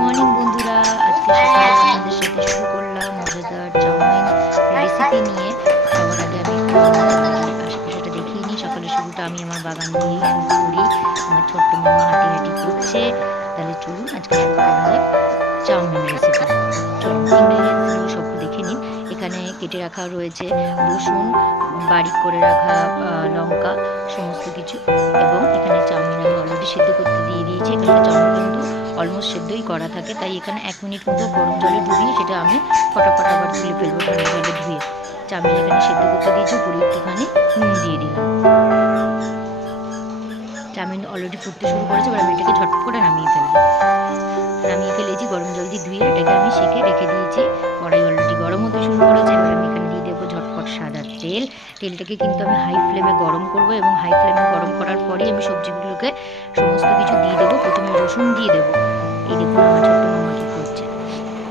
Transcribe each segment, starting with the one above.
Morning বন্ধুরা, আজকে সকালে আপনাদের সাথে শুরু করলাম মজাদার চাউমিন রেসিপি নিয়ে। সবার আগে আমি একটু আশেপাশেটা দেখিয়ে নিই। সকালের শুরুটা আমি আমার বাগান দিয়েই শুরু করি। আমার ছোট্ট মামা হাঁটি হাঁটি করছে। তাহলে চলুন আজকে শুরু করা যাক চাউমিন রেসিপি। চলুন, ইনগ্রিডিয়েন্টসগুলো সব দেখে নিন। এখানে কেটে রাখা রয়েছে রসুন, বারিক করে রাখা লঙ্কা, সমস্ত কিছু। এবং এখানে চাউমিন আমি অলরেডি সেদ্ধ করতে দিয়ে দিয়েছি। এখানকার চাউমিন কিন্তু অলমোস্ট সেদ্ধই করা থাকে, তাই এখানে 1 মিনিট মতো গরম জলে ডুবিয়ে সেটা আমি ফটাফট আবার তুলে ফেলবো ঠান্ডা জলে ধুয়ে। চাউমিন এখানে সেদ্ধ করতে দিয়েছি, উপরে একটুখানি নুন দিয়ে দিলাম। চাউমিন অলরেডি ফুটতে শুরু করেছে, এবার আমি এটাকে ঝটপট করে নামিয়ে ফেলবো। নামিয়ে ফেলেছি, গরম জল দিয়ে ধুয়ে এটাকে আমি সেঁকে রেখে দিয়েছি। কড়াই অলরেডি গরম হতে শুরু করেছে, এবার আমি এখানে দিয়ে দেবো ঝটপট সাদা তেল। তেলটাকে কিন্তু আমি হাই ফ্লেমে গরম করব, এবং হাই ফ্লেমে গরম করার পরেই আমি সবজিগুলোকে সমস্ত কিছু দিয়ে দেবো। প্রথমে রসুন দিয়ে দেবো। এই দেখুন আমার ছোট্ট মামা কি করছে।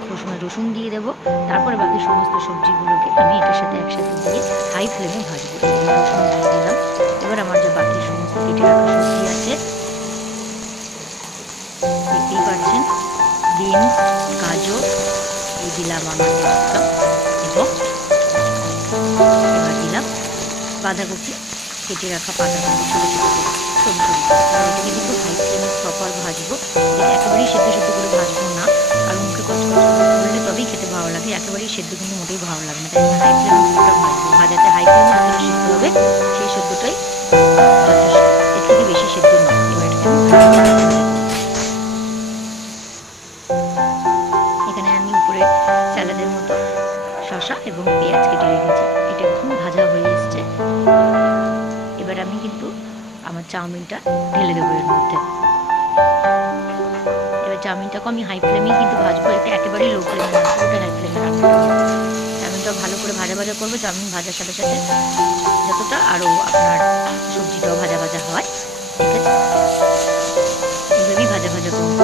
প্রথমে রসুন দিয়ে দেবো, তারপরে বাকি সমস্ত সবজিগুলোকে আমি এটার সাথে একসাথে দিয়ে হাই ফ্লেমে ভাজবো। রসুন দিয়ে দিলাম। এবার আমার যে বাকি সমস্ত কেটে রাখা সবজি আছে, দেখতেই পাচ্ছেন, বিনস, গাজর এই দিলাম আমার ক্যাপসিকাম, এবং এবার দিলাম বাঁধাকপি, কেটে রাখা বাঁধাকপি ছোটো ছোটো করে সবজি। এটাকে কিন্তু হাই ফ্লেমে প্রপার ভাজবো। এটা একেবারেই সেদ্ধ সেদ্ধ করে ভাজবো না, আর মুখে কচকচ করে করলে তবেই খেতে ভালো লাগে। একেবারেই সেদ্ধ কিন্তু মোটেই ভালো লাগে না, তাই আমি হাই ফ্লেমে পুরোটা ভাজবো। ভাজাতে হাই ফ্লেমে যতটা সেদ্ধ হবে সেই সেদ্ধটাই যথেষ্ট, এর থেকে বেশি সেদ্ধ নয়। এবার এটাকে আমি ভালো করে। এখানে আমি উপরে স্যালাডের মতো শসা এবং পেঁয়াজ কেটে রেখেছি। এটা এখন ভাজা হয়ে এসছে। এবার আমি কিন্তু আমার চাউমিনটা ঢেলে দেবো এর মধ্যে। এবার চাউমিনটাকে আমি হাই ফ্লেমেই কিন্তু ভাজবো, এটা একেবারেই লো ফ্লেমে না, পুরোটা হাই ফ্লেমে রাখবো। চাউমিনটা ভালো করে ভাজা ভাজা করবো। চাউমিন ভাজার সাথে সাথে যতটা আরও আপনার সবজিটাও ভাজা ভাজা হয়, ঠিক আছে, এইভাবেই ভাজা ভাজা করবো।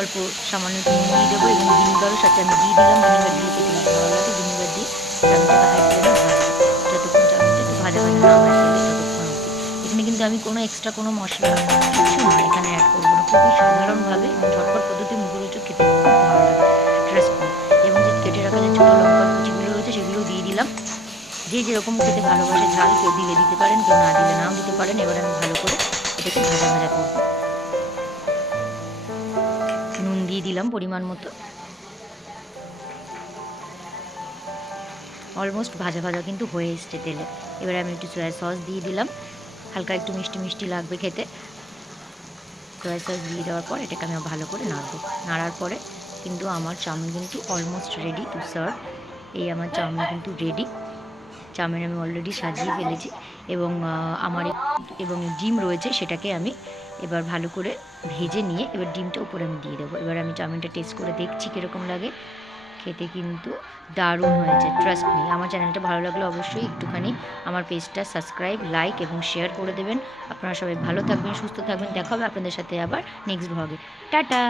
অল্প সামান্য একটু নুন দিয়ে দেবো, এবং ভিনিগারের সাথে আমি দিয়ে দিলাম। ভিনিগার দিয়ে খেতে ভালো লাগে। ভিনিগার দিয়ে চাউমিনটাকে হাই ফ্লেমে ভাজবো, যতক্ষণ চাউমিনটা একটু ভাজা ভাজা না হয়ে গেলে ততক্ষণ অবধি। এখানে কিন্তু আমি কোনো এক্সট্রা কোনো মশলা কিছু না এখানে অ্যাড করবো না। খুবই সাধারণভাবে এবং ঝটপট পদ্ধতি মুখরোচক, খেতে খুব ভালো লাগে, ট্রাস্ট মি। এবং যে কেটে রাখা যে ছোটো লঙ্কার কুচিগুলো রয়েছে সেগুলোও দিয়ে দিলাম। যে যেরকম খেতে ভালোবাসে ঝাল, কেউ দিলে দিতে পারেন, কেউ না দিলে নাও দিতে পারেন। এবার আমি ভালো করে এটাকে ভাজা ভাজা করবো। নুন দিয়ে দিলাম পরিমাণ মতো। অলমোস্ট ভাজা ভাজা কিন্তু হয়ে এসছে তেলে। এবারে আমি একটু সয়া সস দিয়ে দিলাম, হালকা একটু মিষ্টি মিষ্টি লাগবে খেতে। সয়া সস দিয়ে দেওয়ার পর এটাকে আমি ভালো করে নাড়বো। নাড়ার পরে কিন্তু আমার চাউমিন কিন্তু অলমোস্ট রেডি টু সার্ভ। এই আমার চাউমিন কিন্তু রেডি। চাউমিন আমি অলরেডি সাজিয়ে ফেলেছি, এবং আমার এবং ডিম রয়েছে, সেটাকে আমি এবার ভালো করে ভেজে নিয়ে এবার ডিমটা উপরে আমি দিয়ে দেবো। এবার আমি চাউমিনটা টেস্ট করে দেখছি কীরকম লাগে। খেতে কিন্তু দারুণ হয়েছে, ট্রাস্ট মি। আমার চ্যানেলটা ভালো লাগলে অবশ্যই একটুখানি আমার পেজটা সাবস্ক্রাইব, লাইক এবং শেয়ার করে দেবেন। আপনারা সবাই ভালো থাকবেন, সুস্থ থাকবেন। দেখা হবে আপনাদের সাথে আবার নেক্সট ভ্লগে। টাটা।